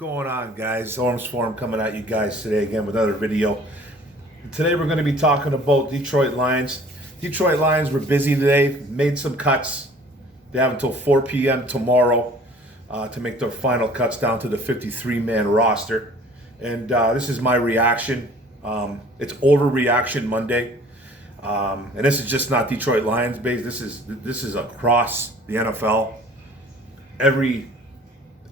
Going on, guys? Arms Forum coming at you guys today again with another video. Today we're going to be talking about Detroit Lions. Detroit Lions were busy today, made some cuts. They have until 4 p.m. tomorrow to make their final cuts down to the 53-man roster. And this is my reaction. It's Overreaction Monday. And this is just not Detroit Lions based. This is across the NFL.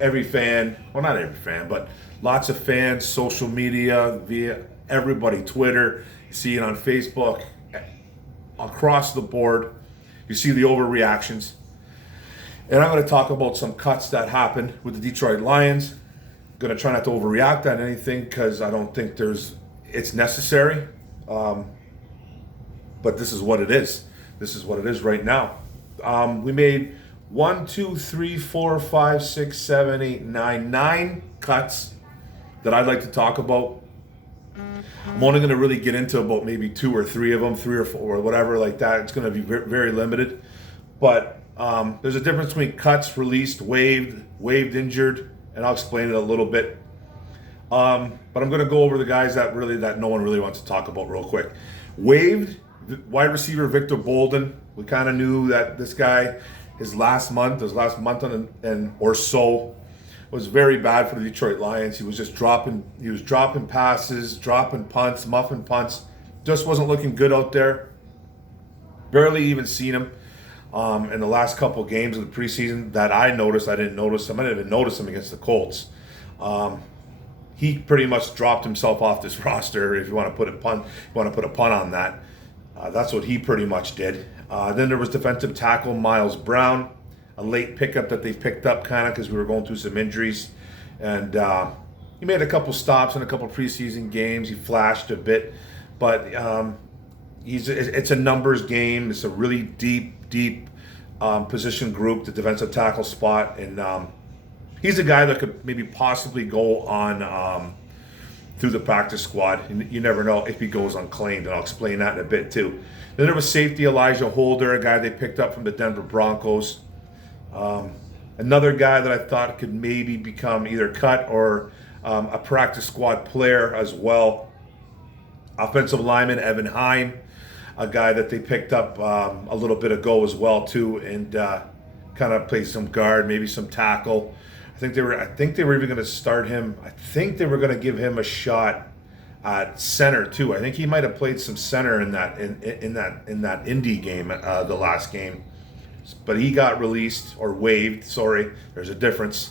Every fan, well, not every fan, but lots of fans, social media, via everybody, Twitter, you see it on Facebook, across the board, you see the overreactions. And I'm going to talk about some cuts that happened with the Detroit Lions. I'm going to try not to overreact on anything because I don't think it's necessary. But this is what it is. This is what it is right now. We made 9 cuts that I'd like to talk about. I'm only going to really get into about maybe 2 or 3 of them, 3 or 4 or whatever like that. It's going to be very limited. But there's a difference between cuts, released, waived, injured, and I'll explain it a little bit. But I'm going to go over the guys that no one really wants to talk about real quick. Waived, wide receiver Victor Bolden. We kind of knew that this guy, his last month or so was very bad for the Detroit Lions. He was just dropping passes, dropping punts, muffing punts. Just wasn't looking good out there. Barely even seen him in the last couple games of the preseason that I noticed. I didn't notice him. I didn't even notice him against the Colts. He pretty much dropped himself off this roster. If you want to put a pun on that. That's what he pretty much did. Then there was defensive tackle Miles Brown, a late pickup that they picked up kind of because we were going through some injuries. And he made a couple stops in a couple preseason games. He flashed a bit, but it's a numbers game. It's a really deep position group, the defensive tackle spot. And he's a guy that could maybe possibly go on through the practice squad. You never know if he goes unclaimed, and I'll explain that in a bit too. Then there was safety Elijah Holder, a guy they picked up from the Denver Broncos. Another guy that I thought could maybe become either cut or a practice squad player as well. Offensive lineman Evan Heim, a guy that they picked up a little bit ago as well too, and kind of played some guard, maybe some tackle. I think they were even going to start him. I think they were going to give him a shot at center too. I think he might have played some center in that Indy game, the last game, but he got released or waived. Sorry, there's a difference.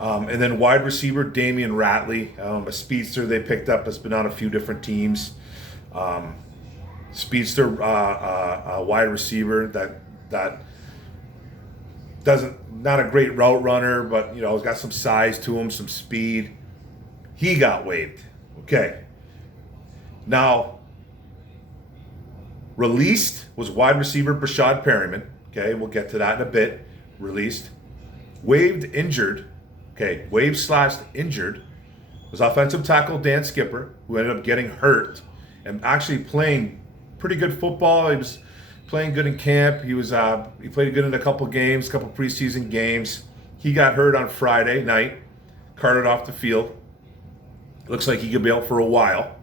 And then wide receiver Damian Ratley, a speedster they picked up, has been on a few different teams. Speedster wide receiver that not a great route runner, but he's got some size to him, some speed. He got waived. Okay. Now, released was wide receiver Brashad Perryman. Okay, we'll get to that in a bit. Released. Waived, injured. Okay, waived/injured was offensive tackle Dan Skipper, who ended up getting hurt and actually playing pretty good football. He was playing good in camp. He played good in a couple games, couple preseason games. He got hurt on Friday night, carted off the field. Looks like he could be out for a while.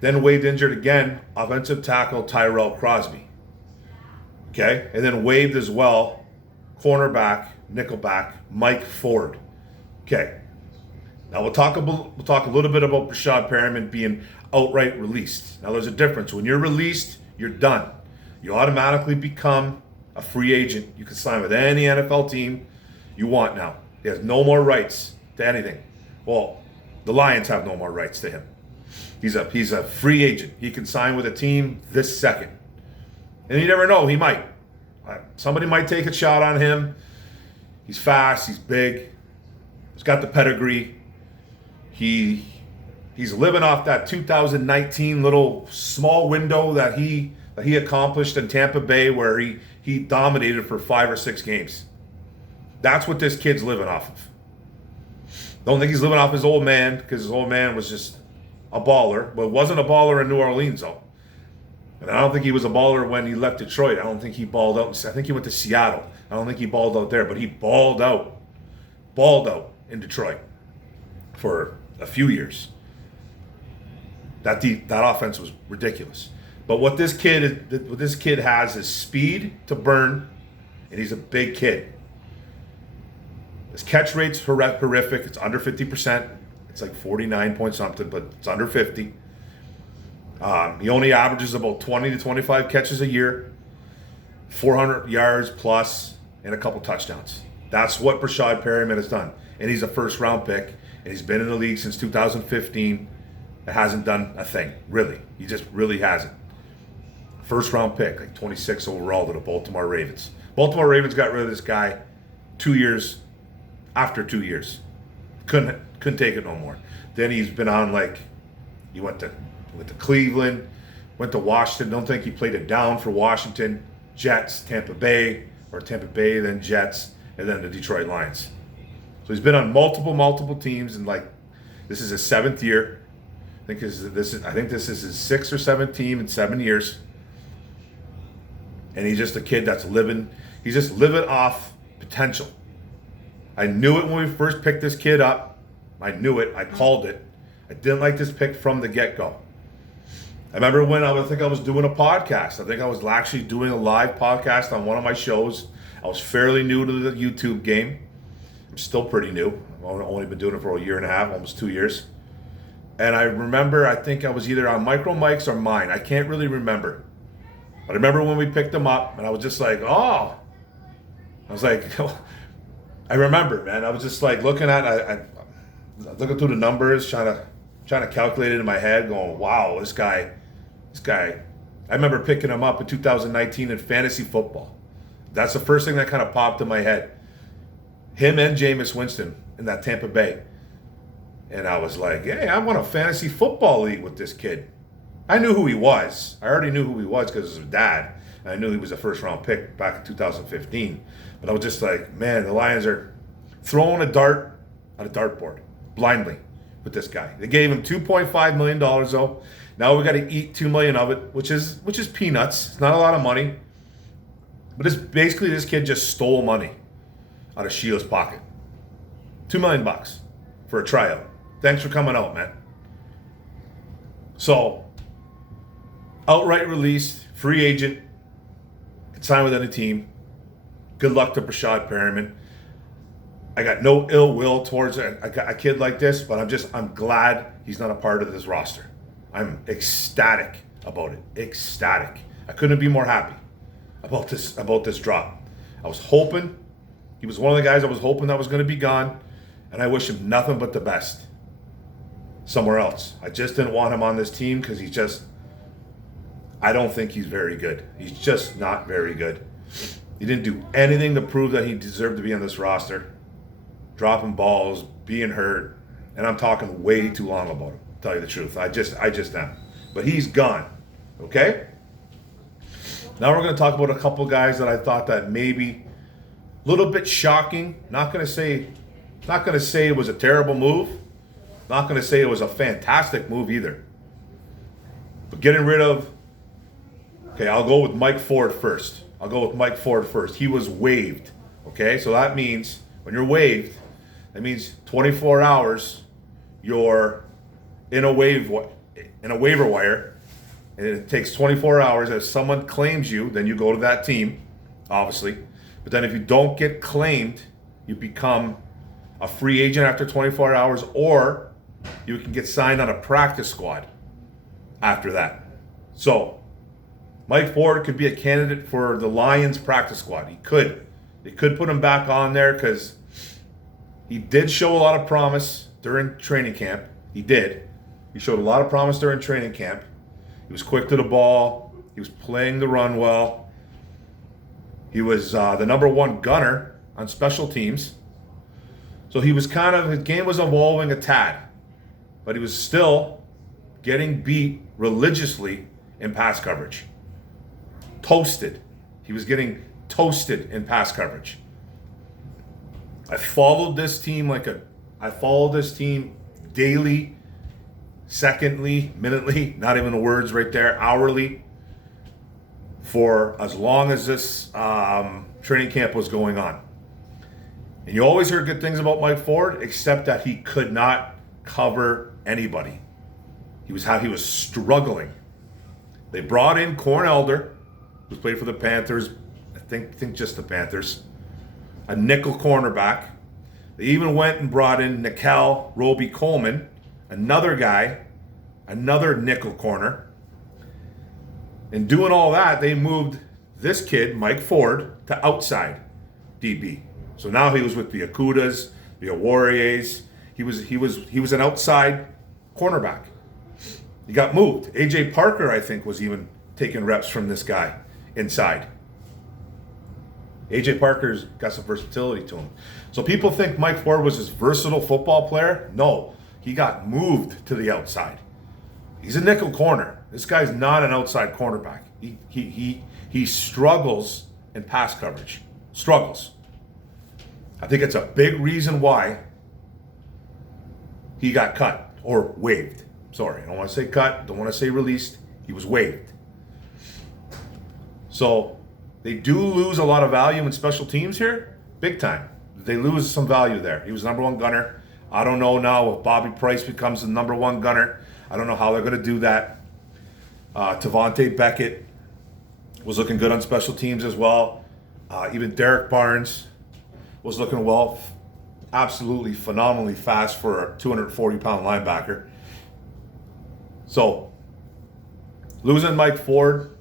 Then waived injured again, offensive tackle Tyrell Crosby. Okay, and then waived as well, cornerback, nickelback Mike Ford. Okay, now we'll talk a little bit about Brashad Perryman being outright released. Now there's a difference. When you're released, you're done. You automatically become a free agent. You can sign with any NFL team you want now. He has no more rights to anything. Well, the Lions have no more rights to him. He's a free agent. He can sign with a team this second. And you never know, he might. Somebody might take a shot on him. He's fast, he's big, he's got the pedigree. He's living off that 2019 little small window that he accomplished in Tampa Bay, where he dominated for 5 or 6 games. That's what this kid's living off of. Don't think he's living off his old man, because his old man was just a baller, but wasn't a baller in New Orleans though. And I don't think he was a baller when he left Detroit. I don't think he balled out. I think he went to Seattle. I don't think he balled out there, but he balled out in Detroit. for a few years. That offense was ridiculous. But what this kid has is speed to burn, and he's a big kid. His catch rate's horrific. It's under 50%. It's like 49 point something, but it's under 50. He only averages about 20 to 25 catches a year, 400 yards plus, and a couple touchdowns. That's what Brashad Perryman has done. And he's a first-round pick, and he's been in the league since 2015. It hasn't done a thing, really. He just really hasn't. First-round pick, like 26 overall to the Baltimore Ravens. Baltimore Ravens got rid of this guy 2 years after 2 years. Couldn't take it no more. Then he's been on he went to Cleveland, went to Washington. Don't think he played it down for Washington, Jets, Tampa Bay, then Jets, and then the Detroit Lions. So he's been on multiple teams, and this is his 7th year. I think this is his 6th or 7th team in 7 years. And he's just a kid that's living. He's just living off potential. I knew it when we first picked this kid up. I knew it. I called it. I didn't like this pick from the get-go. I remember when I was doing a podcast. I think I was actually doing a live podcast on one of my shows. I was fairly new to the YouTube game. I'm still pretty new. I've only been doing it for a year and a half, almost 2 years. And I remember, I think I was either on Micro Mike's or mine. I can't really remember. But I remember when we picked him up, and I was just like, oh. I was like, I remember, man. I was just looking looking through the numbers, trying to calculate it in my head, going, wow, this guy. I remember picking him up in 2019 in fantasy football. That's the first thing that kind of popped in my head. Him and Jameis Winston in that Tampa Bay. And I was like, hey, I want a fantasy football league with this kid. I knew who he was. I already knew who he was because of his dad. And I knew he was a first-round pick back in 2015. But I was just like, man, the Lions are throwing a dart on a dartboard blindly with this guy. They gave him $2.5 million, though. Now we got to eat $2 million of it, which is peanuts. It's not a lot of money. But it's basically this kid just stole money out of Sheila's pocket. $2 million for a tryout. Thanks for coming out, man. So, outright released, free agent, can sign with any team. Good luck to Brashad Perryman. I got no ill will towards a kid like this, but I'm glad he's not a part of this roster. I'm ecstatic about it. Ecstatic. I couldn't be more happy about this drop. I was hoping, he was one of the guys I was hoping that was going to be gone, and I wish him nothing but the best somewhere else. I just didn't want him on this team because I don't think he's very good. He's just not very good. He didn't do anything to prove that he deserved to be on this roster. Dropping balls, being hurt, and I'm talking way too long about him, to tell you the truth. I just am. But he's gone, okay? Now we're going to talk about a couple guys that I thought that maybe a little bit shocking. Not going to say it was a terrible move. Not going to say it was a fantastic move either. But getting rid of, okay, I'll go with Mike Ford first. He was waived, okay? So that means when you're waived, that means 24 hours you're in a waiver wire, and it takes 24 hours. If someone claims you, then you go to that team, obviously. But then if you don't get claimed, you become a free agent after 24 hours, or you can get signed on a practice squad after that. So Mike Ford could be a candidate for the Lions practice squad. He could. They could put him back on there because he did show a lot of promise during training camp. He did. He showed a lot of promise during training camp. He was quick to the ball. He was playing the run well. He was the number one gunner on special teams. So he was his game was evolving a tad, but he was still getting beat religiously in pass coverage. Toasted. He was getting toasted in pass coverage. I followed this team daily, secondly, minutely, not even the words right there, hourly, for as long as this training camp was going on. And you always heard good things about Mike Ford, except that he could not cover anybody. He was struggling. They brought in Corn Elder, who's played for the Panthers. I think just the Panthers. A nickel cornerback. They even went and brought in Nikel Roby Coleman, another guy, another nickel corner. And doing all that, they moved this kid, Mike Ford, to outside DB. So now he was with the Akudas, the Warriors. He was an outside cornerback. He got moved. AJ Parker, I think, was even taking reps from this guy inside. AJ Parker's got some versatility to him. So people think Mike Ford was this versatile football player. No, he got moved to the outside. He's a nickel corner. This guy's not an outside cornerback. He struggles in pass coverage. Struggles. I think it's a big reason why he got cut or waived. Sorry, I don't want to say cut, don't want to say released. He was waived. So they do lose a lot of value in special teams here, big time. They lose some value there. He was number one gunner. I don't know now if Bobby Price becomes the number one gunner. I don't know how they're going to do that. Tavante Beckett was looking good on special teams as well. Even Derek Barnes was looking well. Absolutely phenomenally fast for a 240-pound linebacker. So, losing Mike Ford,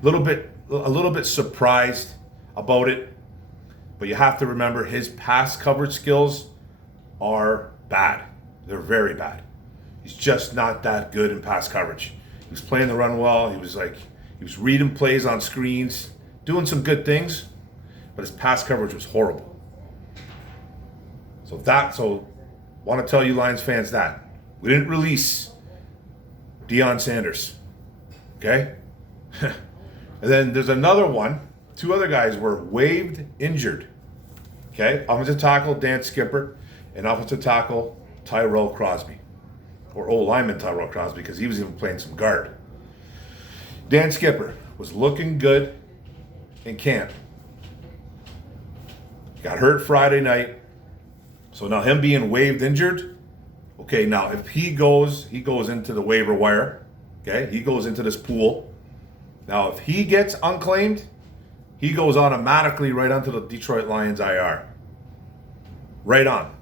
a little bit surprised about it, but you have to remember his pass coverage skills are bad. They're very bad. He's just not that good in pass coverage. He was playing the run well. He was reading plays on screens, doing some good things, but his pass coverage was horrible. So want to tell you Lions fans that we didn't release Deion Sanders, okay? And then there's another one. Two other guys were waived, injured, okay? Offensive tackle Dan Skipper and offensive tackle Tyrell Crosby, or old lineman Tyrell Crosby, because he was even playing some guard. Dan Skipper was looking good in camp. Got hurt Friday night. So now him being waived injured, okay, now if he goes into the waiver wire, okay? He goes into this pool. Now if he gets unclaimed, he goes automatically right onto the Detroit Lions IR. Right on.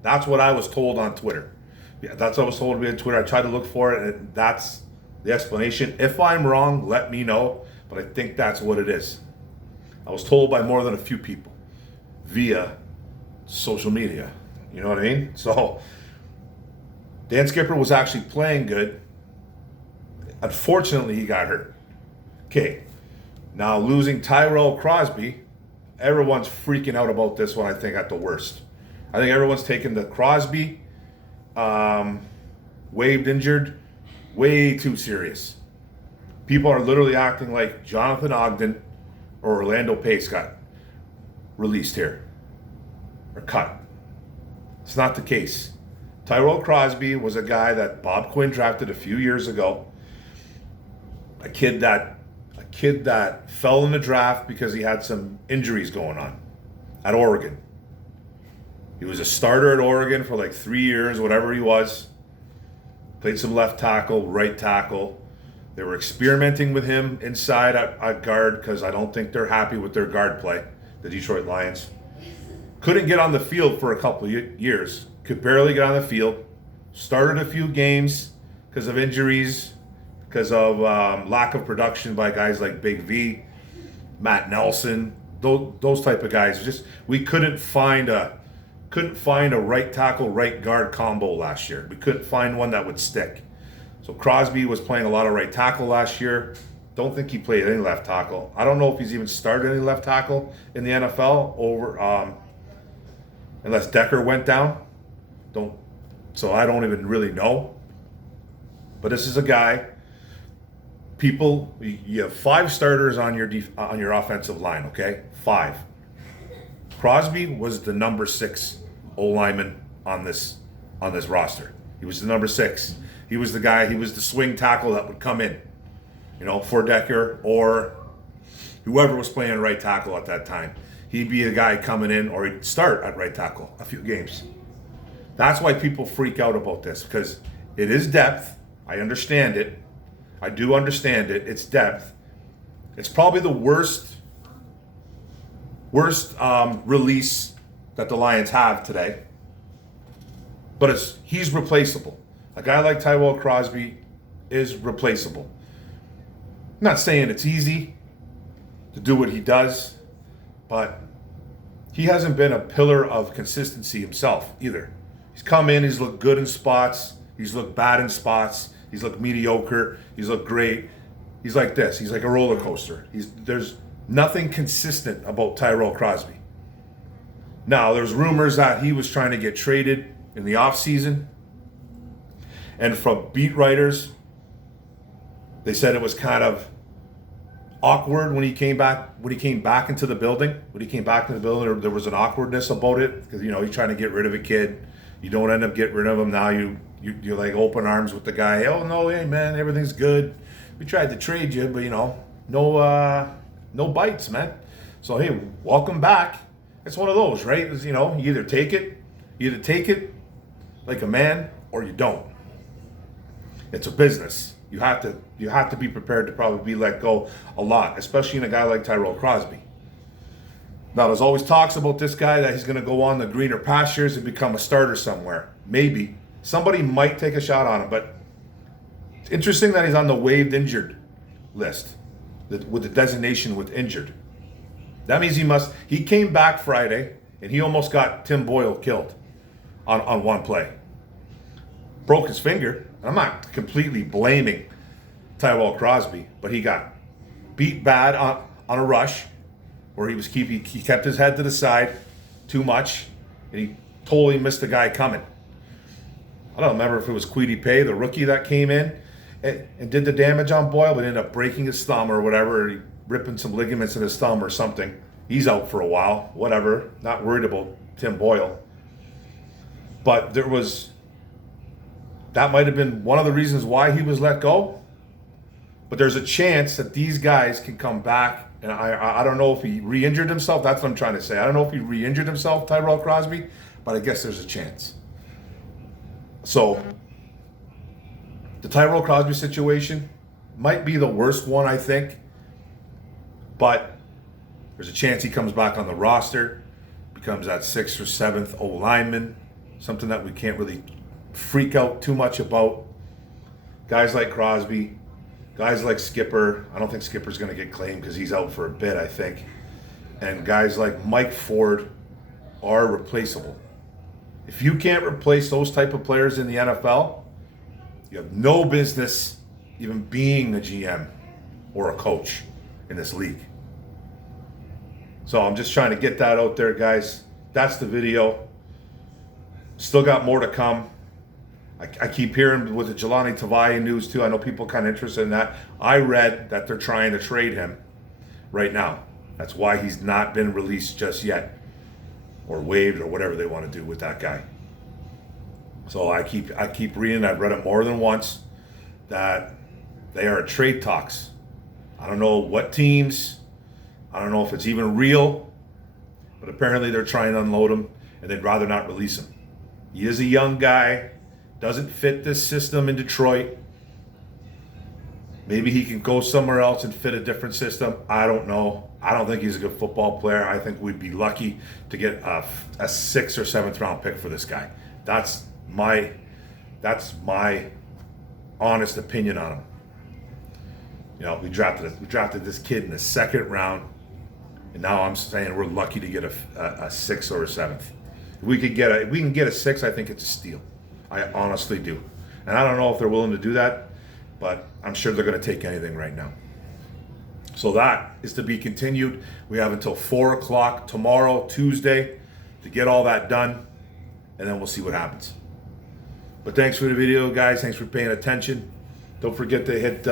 That's what I was told on Twitter. Yeah, that's what I was told to be on Twitter. I tried to look for it, and that's the explanation. If I'm wrong, let me know, but I think that's what it is. I was told by more than a few people via social media. You know what I mean? So Dan Skipper was actually playing good. Unfortunately, he got hurt. Okay. Now losing Tyrell Crosby, everyone's freaking out about this one, I think, at the worst. I think everyone's taking the Crosby waived injured way too serious. People are literally acting like Jonathan Ogden or Orlando Pace got released here or cut. It's not the case. Tyrell Crosby was a guy that Bob Quinn drafted a few years ago. A kid that fell in the draft because he had some injuries going on at Oregon. He was a starter at Oregon for like 3 years, whatever he was. Played some left tackle, right tackle. They were experimenting with him inside at guard because I don't think they're happy with their guard play, the Detroit Lions. Couldn't get on the field for a couple of years. Could barely get on the field. Started a few games because of injuries, because of lack of production by guys like Big V, Matt Nelson, those type of guys. Just we couldn't find a right tackle, right guard combo last year. We couldn't find one that would stick. So Crosby was playing a lot of right tackle last year. Don't think he played any left tackle. I don't know if he's even started any left tackle in the NFL unless Decker went down. So I don't even really know. But this is a guy. People, you have 5 starters on your offensive line, okay? 5. Crosby was the number 6 O-lineman on this roster. He was the number 6. He was the guy. He was the swing tackle that would come in, for Decker or whoever was playing right tackle at that time. He'd be the guy coming in, or he'd start at right tackle a few games. That's why people freak out about this, because it is depth. I understand it. I do understand it. It's depth. It's probably the worst release that the Lions have today. But he's replaceable. A guy like Tyrell Crosby is replaceable. I'm not saying it's easy to do what he does, but he hasn't been a pillar of consistency himself either. He's come in, he's looked good in spots, he's looked bad in spots, he's looked mediocre, he's looked great. He's like this, he's like a roller coaster. There's nothing consistent about Tyrell Crosby. Now, there's rumors that he was trying to get traded in the offseason. And from beat writers, they said it was kind of awkward when he came back into the building. There was an awkwardness about it because, he's trying to get rid of a kid. You don't end up getting rid of him. Now you're like open arms with the guy. Oh no, hey man, everything's good. We tried to trade you, but no bites, man. So hey, welcome back. It's one of those, right? You either take it like a man or you don't. It's a business. You have to be prepared to probably be let go a lot, especially in a guy like Tyrell Crosby. Now, there's always talks about this guy that he's going to go on the greener pastures and become a starter somewhere. Maybe. Somebody might take a shot on him, but it's interesting that he's on the waived injured list with the designation with injured. That means he came back Friday and he almost got Tim Boyle killed on one play. Broke his finger. I'm not completely blaming Tyrell Crosby, but he got beat bad on a rush where he kept his head to the side too much, and he totally missed the guy coming. I don't remember if it was Queedy Pay, the rookie that came in and did the damage on Boyle, but ended up breaking his thumb or whatever, ripping some ligaments in his thumb or something. He's out for a while, whatever. Not worried about Tim Boyle. But that might have been one of the reasons why he was let go. But there's a chance that these guys can come back. And I don't know if he re-injured himself. That's what I'm trying to say. I don't know if he re-injured himself, Tyrell Crosby, but I guess there's a chance. So the Tyrell Crosby situation might be the worst one, I think. But there's a chance he comes back on the roster, becomes that 6th or 7th O-lineman, something that we can't really freak out too much about. Guys like Crosby, guys like Skipper. I don't think Skipper's going to get claimed because he's out for a bit, I think. And guys like Mike Ford are replaceable. If you can't replace those type of players in the NFL, you have no business even being a GM or a coach in this league. So I'm just trying to get that out there, guys. That's the video. Still got more to come. I keep hearing with the Jelani Tavai news too. I know people kind of interested in that. I read that they're trying to trade him right now. That's why he's not been released just yet, or waived, or whatever they want to do with that guy. So I keep reading. I've read it more than once that they are at trade talks. I don't know what teams. I don't know if it's even real, but apparently they're trying to unload him, and they'd rather not release him. He is a young guy. Doesn't fit this system in Detroit. Maybe he can go somewhere else and fit a different system. I don't know. I don't think he's a good football player. I think we'd be lucky to get a 6th or 7th round pick for this guy. That's my honest opinion on him. We drafted this kid in the 2nd round, and now I'm saying we're lucky to get a 6th or a 7th. If we can get a 6th, I think it's a steal. I honestly do. And I don't know if they're willing to do that, but I'm sure they're going to take anything right now. So that is to be continued. We have until 4 o'clock tomorrow, Tuesday, to get all that done, and then we'll see what happens. But thanks for the video, guys. Thanks for paying attention. Don't forget to hit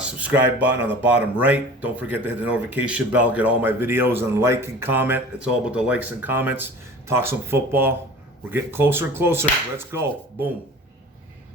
subscribe button on the bottom right. Don't forget to hit the notification bell. Get all my videos and like and comment. It's all about the likes and comments. Talk some football. We're getting closer and closer. Let's go. Boom.